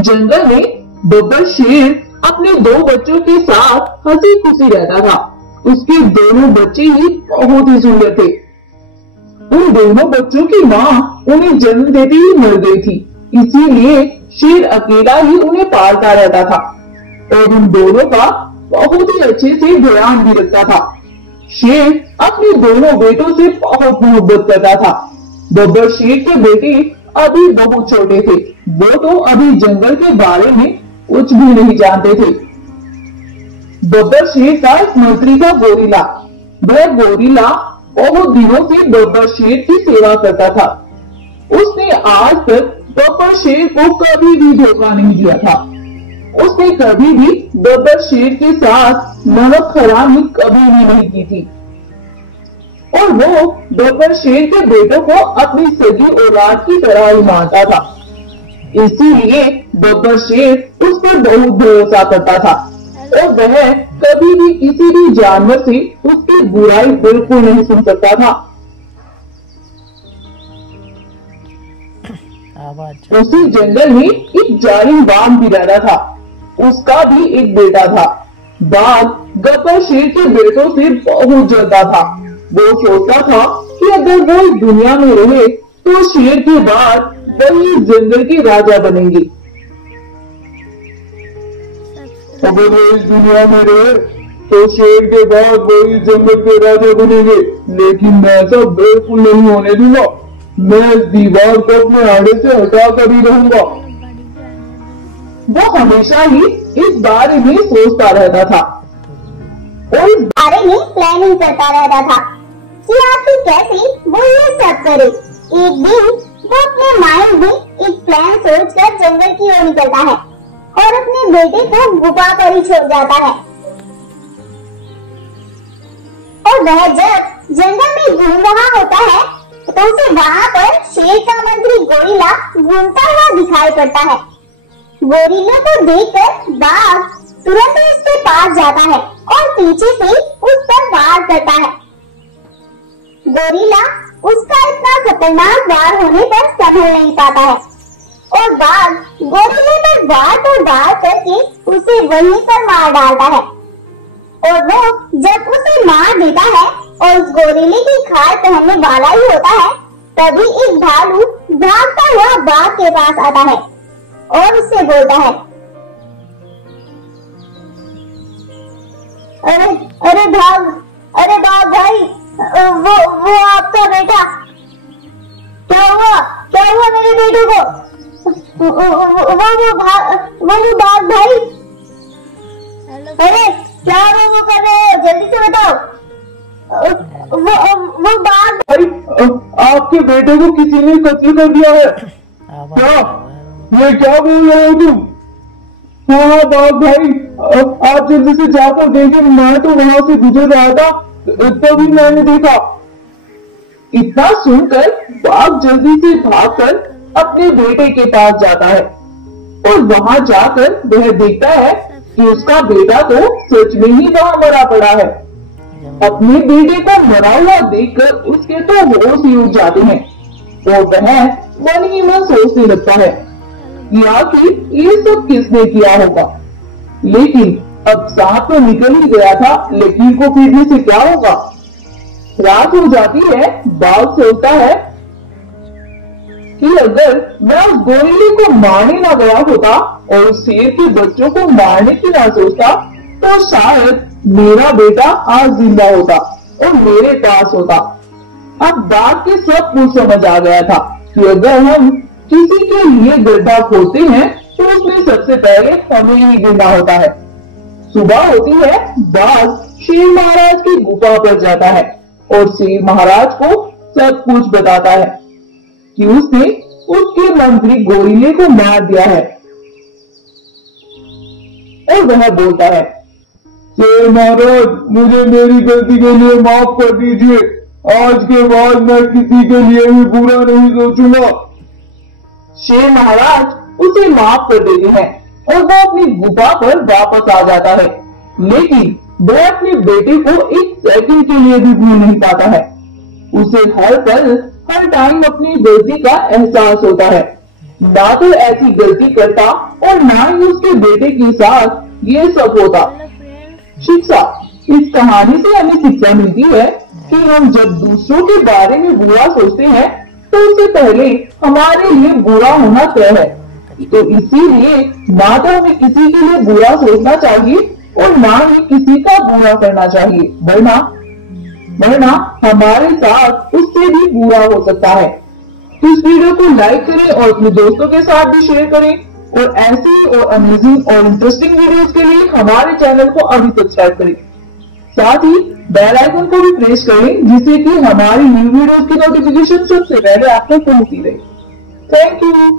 जंगल में बब्बर शेर अपने दो बच्चों के साथ हंसी खुशी रहता था। उसके दोनों बच्चे ही बहुत ही सुंदर थे। उन दोनों बच्चों की माँ उन्हें जन्म देते ही मर गई थी, इसीलिए शेर अकेला ही उन्हें पालता रहता था और उन दोनों का बहुत ही अच्छे से ध्यान भी रखता था। शेर अपने दोनों बेटों से बहुत मोहब्बत करता था। बब्बर शेर के बेटे अभी बहुत छोटे थे, वो तो अभी जंगल के बारे में कुछ भी नहीं जानते थे। बब्बर शेर का एक मंत्री था गोरिल्ला। वह गोरिल्ला बहुत दिनों से बब्बर शेर की सेवा करता था। उसने आज तक बब्बर शेर को कभी भी धोखा नहीं दिया था। उसने कभी भी बब्बर शेर के साथ नमक हरामी कभी भी नहीं की थी और वो बब्बर शेर के बेटों को अपनी सगी औलाद की तरह ही मानता था। इसीलिए बब्बर शेर उस पर बहुत भरोसा करता था और वह कभी भी किसी भी जानवर से उसकी बुराई बिल्कुल नहीं सुन सकता था। उसी जंगल में एक जालिम बाघ भी रहता था। उसका भी एक बेटा था। बाघ गब्बर शेर के बेटों से बहुत जलता था। वो सोचता था कि अगर वो इस दुनिया में रहे तो शेर के बाद वही जंगल के राजा बनेंगे। अगर वो इस दुनिया में रहे तो शेर के बाद वही जंगल के राजा बनेंगे, लेकिन मैं ऐसा बिल्कुल नहीं होने दूंगा। मैं इस दीवार को अपने आड़े से हटा कर ही रहूंगा। वो हमेशा ही इस बारे में सोचता रहता था और इस बारे में प्लानिंग करता रहता था कि आखिर कैसे वो ये सब करे। एक दिन वो अपने माइंड में एक प्लान सोचकर जंगल की ओर निकलता है और अपने बेटे को गुफा पर ही छोड़ जाता है। और वह जब जंगल में घूम रहा होता है तो उसे वहाँ पर शेर का मंत्री गोरिल्ला घूमता हुआ दिखाई पड़ता है। गोरिल्ला को देखकर बाघ तुरंत उसके पास जाता है और पीछे से उस पर वार करता है। गोरिल्ला उसका इतना खतरनाक वार होने पर संभल नहीं पाता है और बाघ गोरिल्ले पर वार करके उसे वहीं पर मार डालता है। और वो जब उसे मार देता है और उस गोरिल्ले की खाल पहनने वाला ही होता है, तभी एक भालू भागता हुआ बाघ के पास आता है और उससे बोलता है, अरे बाघ भाई, वो आपका बेटा। क्या हुआ मेरे बेटे को? वो बाघ भाई, अरे क्या वो कर रहे हो, जल्दी से बताओ। वो बाघ भाई, आपके बेटे को किसी ने कत्ल कर दिया है। क्या बोल रहे हो तुम? हाँ बाघ भाई, आप जल्दी से जाकर देखें, मैं तो वहां से गुजर रहा था तभी मैंने देखा। इतना सुनकर बाघ जल्दी से भागकर अपने बेटे के पास जाता है और वहां जाकर वह देखता है कि उसका बेटा तो सच में ही वहां मरा पड़ा है। अपने बेटे को मरा हुआ देखकर उसके तो होश ही उड़ जाते हैं और वह मन ही मन सोचने लगता है कि आखिर ये सब किसने किया होगा। लेकिन अब सांप तो निकल ही गया था, लेकिन को पीटने से क्या होगा। रात हो जाती है। बाघ सोचता है कि अगर मैं उस गोरिल्ले को मारने ना गया होता और उस शेर के बच्चों को मारने की ना सोचता तो शायद मेरा बेटा आज जिंदा होता और मेरे पास होता। अब बाघ के सब कुछ समझ आ गया था कि अगर हम किसी के लिए गड्ढा खोदते हैं तो उसमें सबसे पहले हमें ही गिरना होता है। सुबह होती है। बाघ शेर महाराज की गुफा पर जाता है और शेर महाराज को सब कुछ बताता है कि उसने उसके मंत्री गोरिल्ले को मार दिया है। और वह बोलता है, शेर महाराज, मुझे मेरी गलती के लिए माफ कर दीजिए। आज के बाद मैं किसी के लिए भी बुरा नहीं सोचूंगा। शेर महाराज उसे माफ कर देते हैं और वो अपनी गुफा पर वापस आ जाता है। लेकिन वह अपने बेटे को एक सेकंड के लिए भी भूल नहीं पाता है। उसे हर पल हर टाइम अपनी गलती का एहसास होता है ना तो ऐसी गलती करता और ना ही उसके बेटे के साथ ये सब होता। शिक्षा, इस कहानी से हमें शिक्षा मिलती है कि हम जब दूसरों के बारे में बुरा सोचते हैं तो उससे पहले हमारे लिए बुरा होना तय है। तो इसीलिए ना तो हमें किसी के लिए बुरा सोचना चाहिए और ना ही किसी का बुरा करना चाहिए, वरना हमारे साथ उससे भी बुरा हो सकता है। तो इस वीडियो को लाइक करें और अपने दोस्तों के साथ भी शेयर करें और ऐसी और अमेजिंग और इंटरेस्टिंग वीडियोस के लिए हमारे चैनल को अभी सब्सक्राइब करें। साथ ही बेल आइकन को भी प्रेस करें जिससे कि हमारी न्यू वीडियोस की नोटिफिकेशन सबसे पहले आप तक पहुंचती रहे। Thank you.